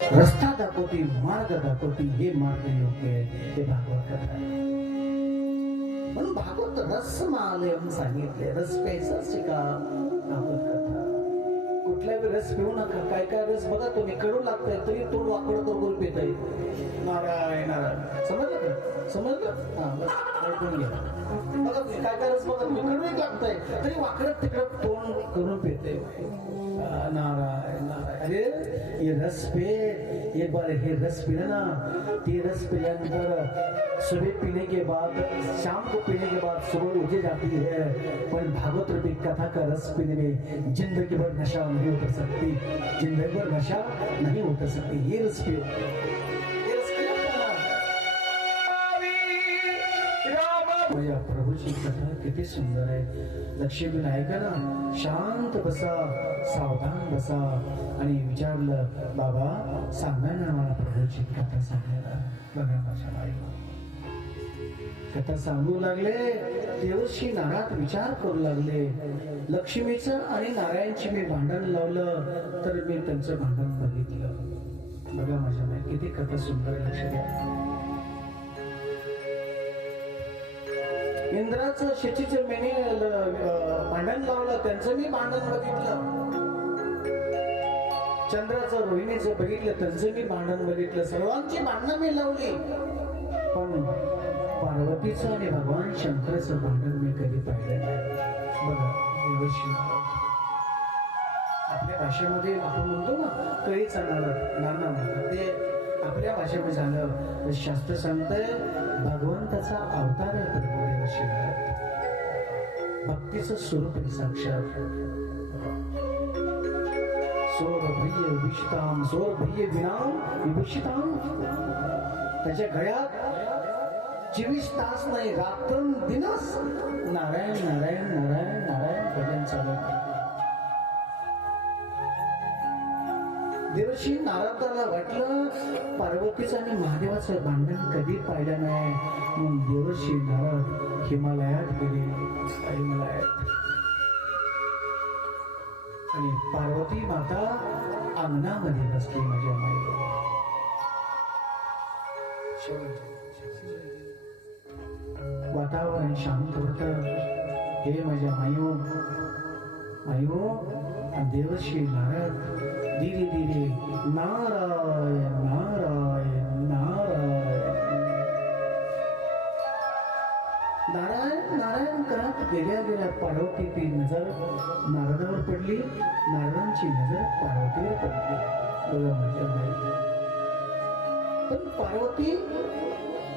रस्ता दाखवती, मार्ग दाखवती, हे मार्ग योग्य आहे, हे भागवत कथा आहे. म्हणून भागवत रसमालयम सांगितले. रस प्यायचा शिका. भागवत कथा कुठल्या रस पिऊ नका. काय काय रस बघा तुम्ही कडू लागतंय तरी तोंड वाकडं करून पित आहे. नारायण नारायण. समजलं का? समजलं? हा बस ऐकून घ्या. बघा तुम्ही काय काय रस बघा तुम्ही कडू एक लागतंय तरी वाकडं तिकडं तोंड करून पिते. नारायण नारायण. अरे ये रस पे एक बार हे रस पीना ना, ये रस पिल्यानंतर सुबह पीने के बाद, शाम को पीने के बाद सुबह उठे जाती है. पर भागवत रूपी कथा का रस पीने में जिंदगी भर नशा नहीं उतर सकती. जिंदगी भर नशा नहीं उतर सकती. ये रस पियो. माझ्या प्रभूची कथा किती सुंदर आहे. लक्ष्मी ऐका ना. शांत बसा, सावधान बसा. आणि विचारलं, बाबा सांगा ना मला प्रभूची कथा सांगायला. बघा माझ्या बाईला कथा सांगू लागले. देवर्षी नारात विचार करू लागले. लक्ष्मीचं आणि नारायणची मी भांडण लावलं तर मी त्यांचं भांडण बघितलं. बघा माझ्या बाई किती कथा सुंदर. लक्ष द्या. इंद्राचं शेतीचं मेने भांडण लावलं, त्यांचं मी भांडण बघितलं. चंद्राचं रोहिणीचं बघितलं, त्यांचं मी भांडण बघितलं. सर्वांची भांडणं मी लावली, पण पार्वतीचं आणि भगवान शंकराचं भांडण मी कधी पाहिलं नाही. बघा देवर्षी आपल्या भाषेमध्ये आपण म्हणतो ना कळीचा नाना म्हणतात, ते आपल्या भाषेमध्ये झालं. शास्त्र सांगतंय भगवंताचा अवतार आहे प्रभू देवर्षी. भक्तीचं स्वरूप आहे साक्षात. सोरभ्य विभीषिताम, सोरभ्य विनाम विभीषिताम. त्याच्या गळ्यात 24 तास नाही, रात्रं दिनस नारायण नारायण नारायण नारायण भजन चालत. देवर्षी नारदाला वाटलं पार्वतीचं आणि महादेवाचं भांडण कधी पाहिलं नाही. म्हणून देवर्षी नारद हिमालयात गेले. हिमालयात आणि पार्वती माता अंगणामध्ये बसली. माझ्या माईला वातावरण शांत होत. हे माझ्या मायो मायो. देवर्षी नारद धीरे धीरे नारायण नारायण नारायण नारायण नारायण करत गेल्या गेल्या पार्वतीची नजर नारदावर पडली. नारदांची नजर पार्वतीवर पडली. बघा माझ्या बाई. पण पार्वती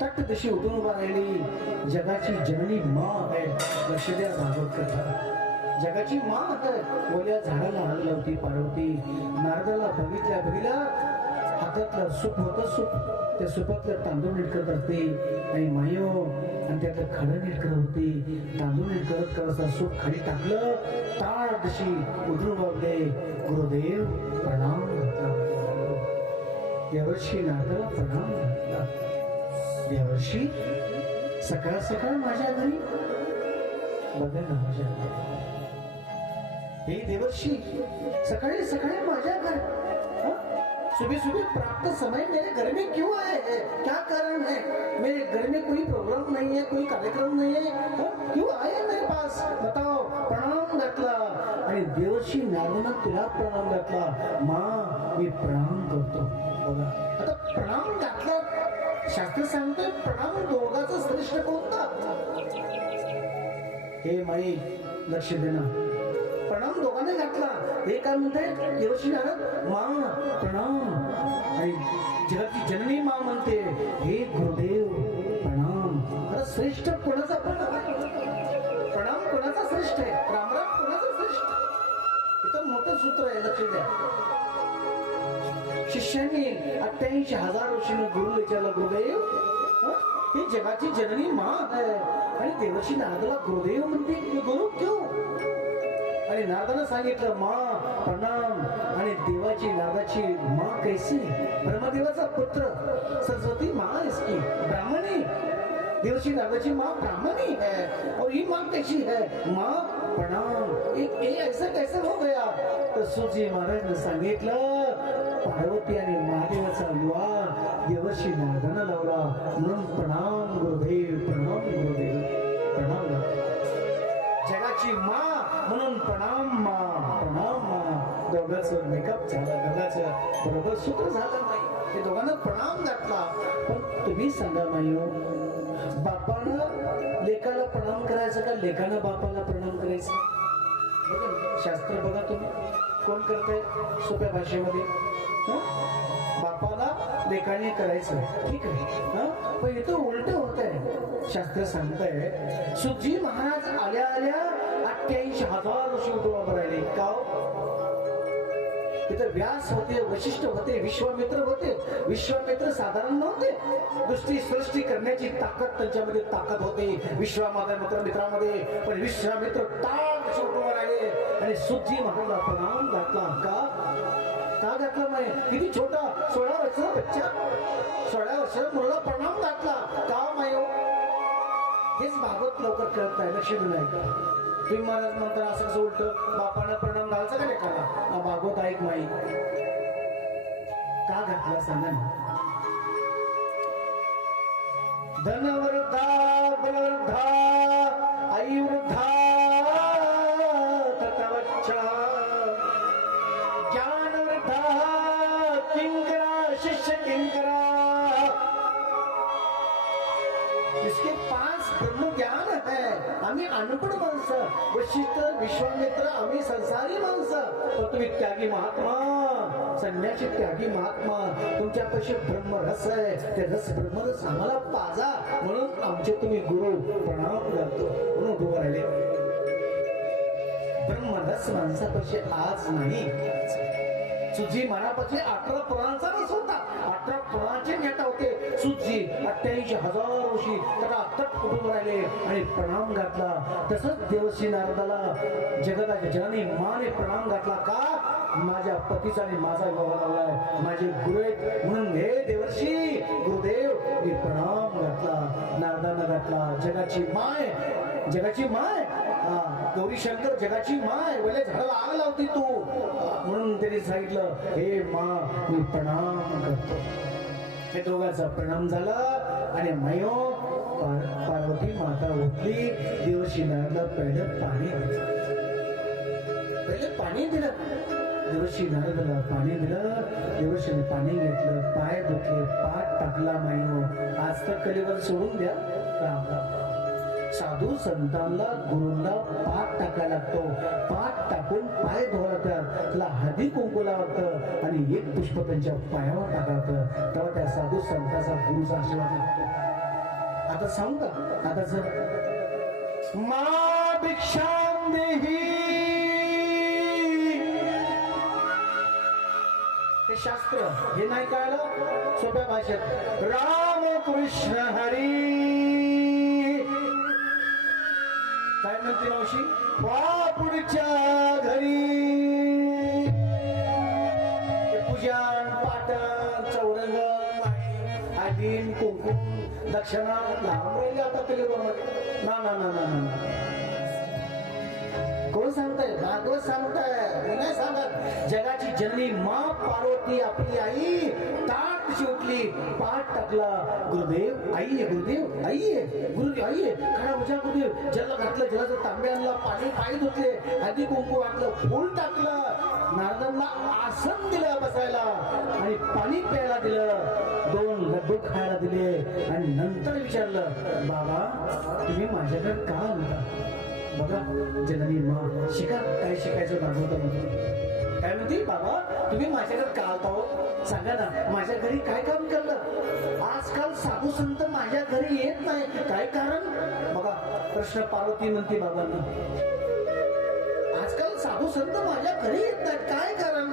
तट तशी उठून उभा राहिली. जगाची जननी माँ आहे. लक्ष द्या भागवत कथा. जगाची माँ आहे. ओल्या झाडाला हात लावती पार्वती. नारदाला बघितल्या हातातलं सूप होतं. सूप त्या सुपातलं तांदूळ नीट करत असते आणि मायो आणि त्यातलं खडं नीट करत होती. तांदूळ नीट करत करत सूप खाली टाकलं. ताळ तशी उठून बाबले. गुरुदेव प्रणाम घातला. यावर्षी नारदाला प्रणाम घातला. यावर्षी सकाळ सकाळ माझ्या घरी. बघा ना माझ्या घरी. हे देवर्षी सकाळी सकाळी माझ्या घर. सुबह सुबह प्राप्त समय मेरे घर में क्यों आए हैं? क्या कारण है? मेरे घर में कोई प्रोग्राम नहीं है, कोई कार्यक्रम नहीं है, क्यों आए मेरे पास? बताओ. प्रणाम घातला आणि देवर्षी नारदानं तिला प्रणाम घातला. माँ मी प्रणाम करतो. बघा आता प्रणाम घातला. शास्त्र सांगतोय प्रणाम दोघांचा श्रेष्ठ कोणता? हे माई लक्ष देना. प्रणाम दोघांनी घातला. हे काय म्हणते देवर्षी नारद माँ प्रणाम. आणि जगाची जननी माँ म्हणते हे गुरुदेव प्रणाम. आता श्रेष्ठ कोणाचा प्रणाम कोणाचा श्रेष्ठ आहे? रामराम कोणाचा श्रेष्ठ? इथं मोठं सूत्र आहे. लक्ष द्या. शिष्यांनी 88,000 वर्षांनी गुरुला विचारलं गुरुदेव ही जगाची जननी माँ आहे आणि देवर्षी नारदाला गुरुदेव म्हणते. गुरु क्यों? आणि नारदानं सांगितलं माँ प्रणाम. आणि देवाची नारदाची माँ कैसी? ब्रह्मदेवाचा पुत्र सरस्वती माँ इसकी ब्राह्मणी. देवर्षी नारदाची माँ ब्राह्मणी है और ये माँ कैसी है? माँ प्रणाम. एक ऐसा कैसा हो गया? तर सुजी महाराज ने सांगितलं पार्वती आणि महादेवाचा विवाह देवर्षी नारदानं लावला म्हणून प्रणाम गुरुदेव, प्रणाम गुरुदेव, प्रणाम. जगाची मा म्हणून प्रणाम मा, प्रणाम मा. दोघांचं मेकअप झालं, दोघांचं बरोबर सूत्र झालं नाही, ते दोघांना प्रणाम घातला. पण तुम्ही सांगा मायो, बापानं लेकाला प्रणाम करायचं का लेकानं बापाला प्रणाम करायचं? बघा शास्त्र बघा तुम्ही, कोण करतंय सोप्या भाषेमध्ये? बापाला लेकाने करायचं, ठीक आहे. पण इथं उलट होत आहे. शास्त्र सांगताय सुखजी महाराज आल्या आल्या 88,000 वर्ष उभं राहिले. का हो? तिथं व्यास होते, वशिष्ठ होते, विश्वामित्र होते. विश्वामित्र साधारण नव्हते, दृष्टी सृष्टी करण्याची ताकद त्यांच्यामध्ये ताकद होती विश्वामित्र मित्रामध्ये. पण विश्वामित्र ताक उभं राहिले आणि सुखजी महाराजला प्रणाम घातला. का घातला? नाही किती छोटा 16 वर्षाचा बच्चा, 16 वर्षाच्या मुलाला प्रणाम घातला. का मायो? हेच भागवत लवकर कळत नाही, लक्ष दिलं नाही का? तुम्ही महाराज म्हणता असं कसं उलट बापाला प्रणाम घालायचा का लेखाला? भागवत ऐक माई, का घातला सांगा ना. धनवृद्धा बलवृद्धा आई वृद्धा ततवच्छा ज्ञानवृद्धा किंकरा शिष्य किंकरा. इसके 5 ब्रह्म ज्ञान है. आम्ही अनपढ माणसं, वशिष्ठ विश्वामित्र आम्ही संसारी माणसं. पण तुम्ही त्यागी महात्मा, संन्यासी त्यागी महात्मा, तुमच्यापाशी ब्रह्मरस आहे. ते रस ब्रह्मरस आम्हाला पाजा म्हणून आमचे तुम्ही गुरु प्रणाम करतो म्हणून उभं राहिले. ब्रह्मरस माणसापाशी आज नाही. सुजी मनापाशी 18 पुराणाचा रस होता. 18 पुराणाचे नेता होते सुजी. 88,000 वर्षी त्याला अत्तट कुटुंब राहिले आणि प्रणाम घातला. तसंच देवर्षी नारदाला जगताच्या जननी माने प्रणाम घातला. का? माझ्या पतीचा आणि माझा विवाह लावलाय, माझे गुरु आहेत म्हणून हे देवर्षी गुरुदेव मी प्रणाम घातला. नारदानं घातला. जगाची माय, जगाची माय, गौरी शंकर जगाची माय, वल्या झाडाला आग लावती तू म्हणून त्यांनी सांगितलं हे मा मी प्रणाम करतो. हे दोघांचा प्रणाम झाला आणि मयो पार्वती माता उठली. देवर्षी नारदाला पहिलं पाणी दिलं, पहिलं पाणी दिलं. देवर्षी नारदाला पाणी दिलं. देवर्षीने पाणी घेतलं, पाय धुतले, पाठ टाकला. मायो आज तर कलियुगात सोडून द्या. राम साधू संतांना गुरूंना पाठ टाकायला लागतो. पाठ टाकून पाय धुवायला त्याला हळदी कुंकू लावतं आणि एक पुष्प त्यांच्या पायावर टाकावतं. तेव्हा त्या साधू संतांचा गुरुचा आशीर्वाद लागतो. आता सांगू का? आता जर मा भिक्षाम देही, हे शास्त्र हे नाही कळलं सोप्या भाषेत. राम कृष्ण हरी काय म्हणते मावशी? पुढच्या घरी पूजन पाटण चौरंग आदीन कुंकुम दक्षिणा लांब राहिले. आता कलियुगामध्ये ना ना ना ना ना. कोण सांगताय? भागवत सांगताय, मी नाही सांगत. जगाची जननी मा पार्वती आपली आई ताट उठली, पाठ टाकला. गुरुदेव आई आहे, गुरुदेव आई आहे, गुरुदेव आई आहे. खरा उजा गुरुदेव जल घातलं, जलाचं तांबे आणलं, पाणी पाय धुतले, आधी कुंकू वाटलं, फूल टाकलं, नारदांना आसन दिलं बसायला आणि पाणी प्यायला दिलं, 2 लड्डू खायला दिले आणि नंतर विचारलं बाबा तुम्ही माझ्याकडे का आला? बघा जननी मा शिका काय शिकायचं भागवतामध्ये. काय म्हणते? बाबा तुम्ही माझ्याकडे का आलता हो? सांगा ना, माझ्या घरी काय काम केलं? आजकाल साधू संत माझ्या घरी येत नाही, काय कारण? बघा कृष्ण पार्वती म्हणते बाबांना, आजकाल साधू संत माझ्या घरी येत नाहीत, काय कारण?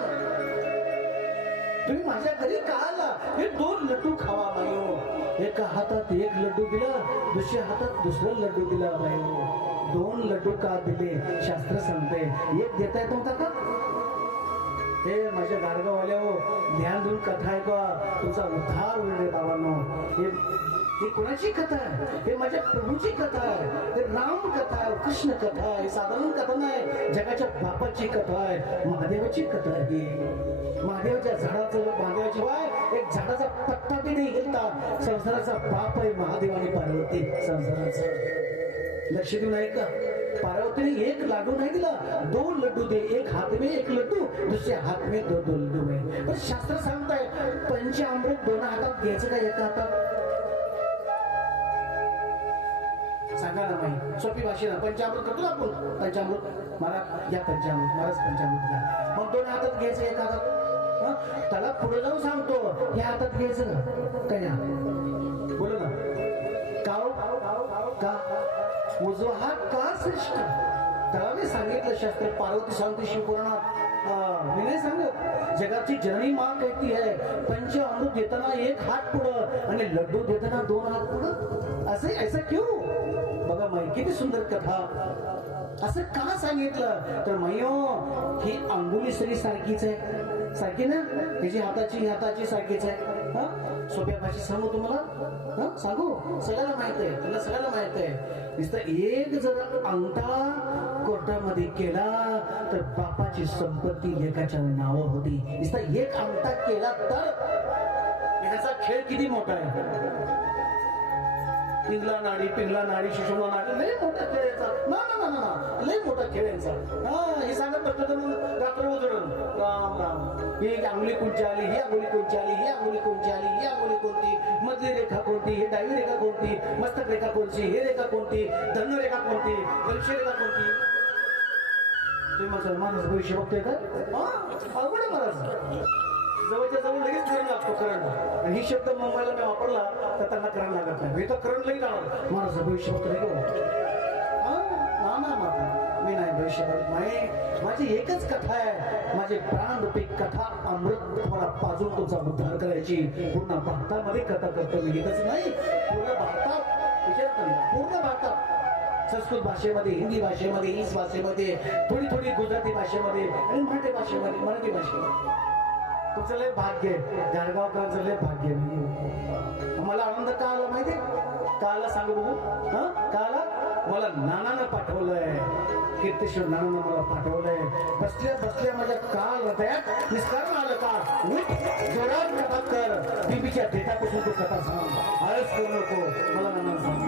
तुम्ही माझ्या घरी का आला? हे 2 लड्डू खावा मायो. एका हातात 1 लड्डू दिला, दुसऱ्या हातात दुसरं लड्डू दिला मायो. 2 लड्डू का दिले? शास्त्र सांगते. 1 देता येत नव्हता का? हे माझ्या गाडगावाल्या हो, ध्यान देऊन कथा ऐका, तुमचा उद्धार होईल रे बाबांनो. हे ही कोणाची कथा आहे? हे माझ्या प्रभूची कथा आहे, हे राम कथा आहे, कृष्ण कथा आहे, साधारण कथा नाही, जगाच्या बापाची कथा आहे, महादेवाची कथा आहे. महादेवाच्या झाडाचं महादेवाची वाय एक झाडाचा पत्ता बी नाही गेलता. संसाराचा बाप आहे महादेव आणि पार्वती. संसाराचा लक्ष देऊन ऐका. पार्वतीने एक लाडू नाही दिला, 2 लड्डू दे. एक हात में एक लड्डू, दुसरे हात में 2 लड्डू में. पण शास्त्र सांगताय पंचामृत 2 हातात घ्यायचं का एका हातात? सांगा ना माही सोपी भाषेला. पंचामृत करतो ना आपण. पंचामृत मला या पंचामृत महाराज पंचामृत घ्या. मग 2 हातात घ्यायचं एक हातात. त्याला पुढे जाऊन सांगतो या हातात घ्यायचं का काय? बोल ना. का उजवा हात का श्रेष्ठ? त्याला मी सांगितलं शास्त्र. पार्वती सांगते शिवपुराणात. मी नाही सांगत. जगाची जननी माँ कहती है पंचामृत देताना एक हात पुढं आणि लड्डू देताना 2 हात पुढं. असे ऐसा क्यों? बघा माई किती सुंदर कथा. असं का सांगितलं तर मैयो ही अंगुली सरी सारखीच आहे. सारखी ना त्याची हाताची सारखीच आहे. सोप्या भाषेत सांगू तुम्हाला. सांगू सगळ्याला माहित आहे. तुला सगळ्याला माहित आहे. नुसतं एक जर अंगठा कोर्टामध्ये केला तर बापाची संपत्ती लेकाच्या नावावर होती. नुसतं एक अंगठा केला तर ह्याचा खेळ किती मोठा आहे. पिंगला नाडी शिशुला नाडी लय मोठा खेळायचा. ना लय मोठा खेळायचा. हे सांगत बसलं रात्र उजळून राम राम. ही अंगुली कोणची आली, ही अंगुली कोणची आली, ही अंगुली कोणची आली, ही अंगुली कोणती, मधली रेखा कोणती, ही डावी रेखा कोणती, मस्तक रेखा कोणती, ही रेखा कोणती, धनु रेखा कोणती, वृक्ष रेखा कोणती. तुम्ही माझं माणूस भविष्य बघतोय का? अवघड आहे महाराज. जवळच्या जवळ लगेच करंट लागतो. करंट आणि ही शब्द मुंबईला मी वापरला तर त्यांना करंट लागत नाही. मी तर करंट लगेच आणतो. माझं भविष्य बघतो मी नाही भविष्य बघत नाही. माझी एकच कथा आहे. माझे प्राणरूपी कथा अमृत तुम्हाला पाजून तुमचा उद्धार करायची. पूर्ण भारतामध्ये कथा करतो मी. एकच नाही, पूर्ण भारतात विचार करूया. पूर्ण भारतात संस्कृत भाषेमध्ये, हिंदी भाषेमध्ये, इंग्लिश भाषेमध्ये, थोडी गुजराती भाषेमध्ये आणि मराठी भाषेमध्ये. तुमचं लय भाग्य आहे. गाडगावकरांचं लय भाग्य आहे. मला आनंद का आला माहितीये? का आला सांगू बघू. का आला? मला नानानं पाठवलंय. कीर्तेश्वर नानानं मला पाठवलंय. बसल्या माझ्या काल हृदयात निस्कारण आलं का जोरात कथा कर. बीबीच्या देठापासून तू कथा सांग. आळस करू नको. मला नाना सांग.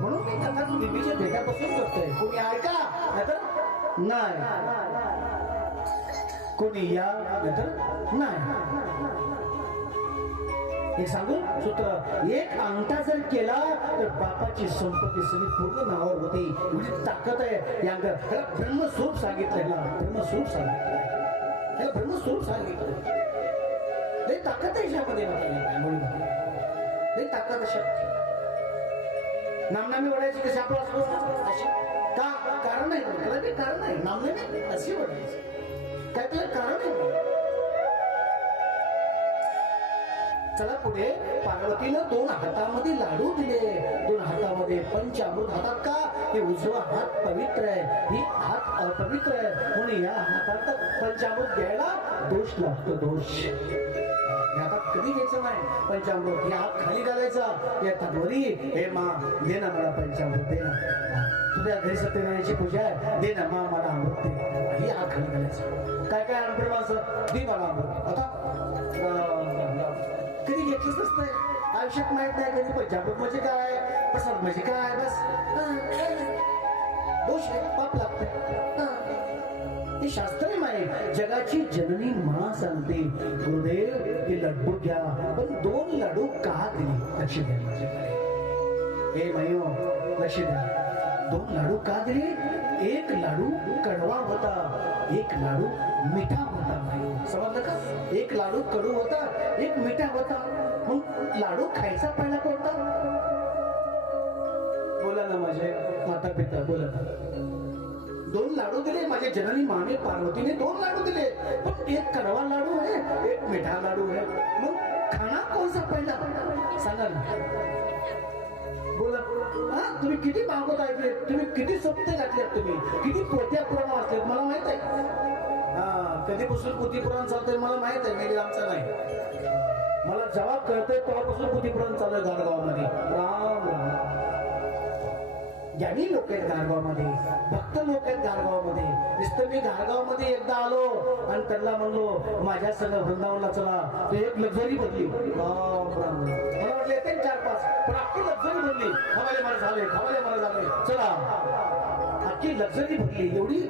म्हणून मी कथा बीबीच्या देठापासून करतोय. कोणी ऐका नाहीतर नाही. कोणी या नाहीतर नाही. एक सांगू सूत्र. एक अंगठा जर केला तर बापाची संपत्ती सगळी पूर्ण नावावर होती. एवढी ताकद आहे या अंगात. त्याला ब्रह्मस्वरूप सांगितलंय. ब्रह्मस्वरूप सांगितलं. लय ताकद आहे यामध्ये. लय ताकद अशा नामनामी वडायची कशी आपण असतो अशी. का कारण नाही. त्याला काही कारण नाही. नामनामी अशी वडायची काय त्याला कारण आहे. चला पुढे. पार्वतीनं 2 हातामध्ये लाडू दिले. 2 हातामध्ये पंचामृत. हातात का? हे उजवा हात पवित्र आहे, ही हात अपवित्र आहे. म्हणून या हातात पंचामृत घ्यायला दोष लागतो. दोष हातात कधी घ्यायचं नाही पंचामृत. या हात खाली घालायचा. या तत्वरी हे मा दे ना मला पंचामृत. दे ना. तुझ्या घरी सत्यनारायणाची पूजा आहे. दे ना मा मला अमृत दे. ही हात खाली घालायचं. काय अंतर माझं दे मला अमृत. आता कधी घेतलंच नसतंय आयुष्यात. माहित नाही कधी पंचामृत म्हणजे काय, प्रसाद म्हणजे काय. बस दोष आहे, पाप लागते. हे शास्त्र माहिती. जगाची जननी माँ सांगते गुरुदेव हे लड्डू घ्या. पण 2 लाडू का दिले? लक्ष द्या माझ्याकडे. हे मायो लक्ष द्या. 2 लाडू का दिले? एक लाडू कडवा होता, एक लाडू मिठा होता. समजलं का? एक लाडू कडू होता, एक मिठा होता. मग लाडू खायचा पहिला कोणता? बोला ना माझे माता पिता. बोला ना. 2 लाडू दिले माझे जननी माने पार्वतीने. 2 लाडू दिले. पण एक कडवा लाडू आहे, एक मिठा लाडू आहे. मग खाना कोणसा पहिला सांगा ना. बोला. तुम्ही किती भागवत ऐकले, तुम्ही किती सप्ते घातलेत, तुम्ही किती पोथ्या पुराण वाचलेत मला माहित आहे. कधीपासून पोथी पुराण चालतंय मला माहित आहे. मी आमचा नाही. मला जेव्हा कळतंय तेव्हापासून बुद्धीपर्यंत चालू आहे गारगावामध्ये. राम राम. ज्ञानी लोक आहेत गारगावमध्ये, भक्त लोक आहेत गारगावमध्ये. नुसतं मी गारगावमध्ये एकदा आलो आणि त्यांना म्हणलो माझ्या सगळं वृंदावनला चला, ते एक लक्झरी भरली. राम राम. मला वाटलं येते 4-5, पण अख्खी लक्झरी भरली. खवाले मला झाले, चला. अख्खी लक्झरी भरली. एवढी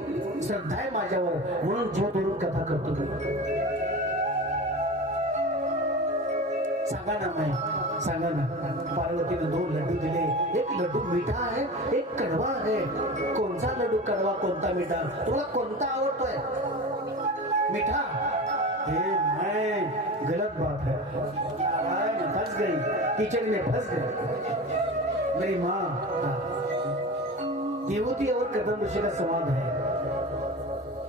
श्रद्धा आहे माझ्यावर, म्हणून जीव धरून कथा करतो. सांगा ना माय, सांगा ना. पार्वतीने 2 लड्डू दिले. एक लड्डू मीठा आहे, एक कडवा आहे. कोणता लड्डू कडवा, कोणता मीठा? तुम्हाला कोणता आवडतोय? मीठा? हे मैं गलत बात है. नारायण फंस गई, किचन में फंस गई. मेरी माँ देवती और कदम ऋषि का संवाद है.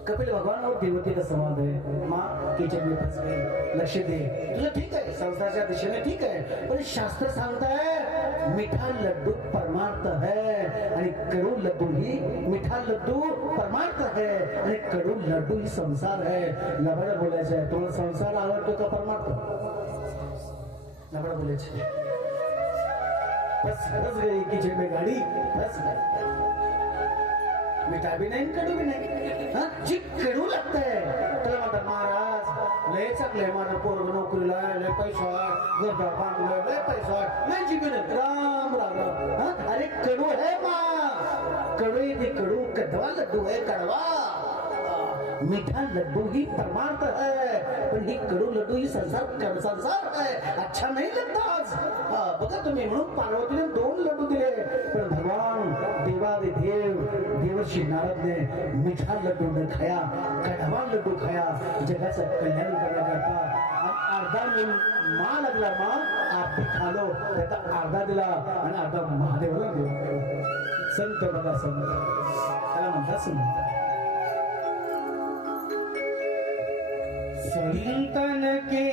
कपिल भगवान और देवती का संवाद है. माँ किचन में फंस गई, लक्ष दे. तुझं ठीक आहे, संसाराच्या दिशेने ठीक आहे, पण शास्त्र सांगताय मिठा लड्डू परमार्थ है आणि कडू लड्डू ही, मिठा लड्डू परमार्थ है आणि कडू लड्डू ही संसार है. लबाड बोलायचं आहे. तुम्हाला संसार आवडतो का परमार्थ? लबाड बोलायचं. फंस गई किचन में गाडी, फंस गई. मिठा भी नाही, कडू भी नाही. जी कडू लागतंय त्याला म्हणतात महाराज लय चांगलंय, माझं पोरग नोकरीला, लय पैसा, घरदार बांधलंय, लय पैसा, लय जीवन. राम राम राम. अरे कडू है माँ, कडू ये कडू. कड़वा लड्डू है कड़वा. मीठा लड्डू ही परमार्थ है, पण ही कडू लड्डू ही संसार है. अच्छा नहीं लगता आज. बघा तुम्ही, म्हणून पार्वतीने 2 लड्डू दिले, पण भगवान देवादिदेव देवर्षी नारद ने मीठा लड्डू न खाया, कड़वा लड्डू खाया. जगाचं कल्याण करण्याकरता. अर्धा माँ लागला. माँ आप भी खा लो. त्याचा अर्धा दिला आणि अर्धा महादेवाला दिला. संत बघा, संत त्याला म्हणतात संत. संतन के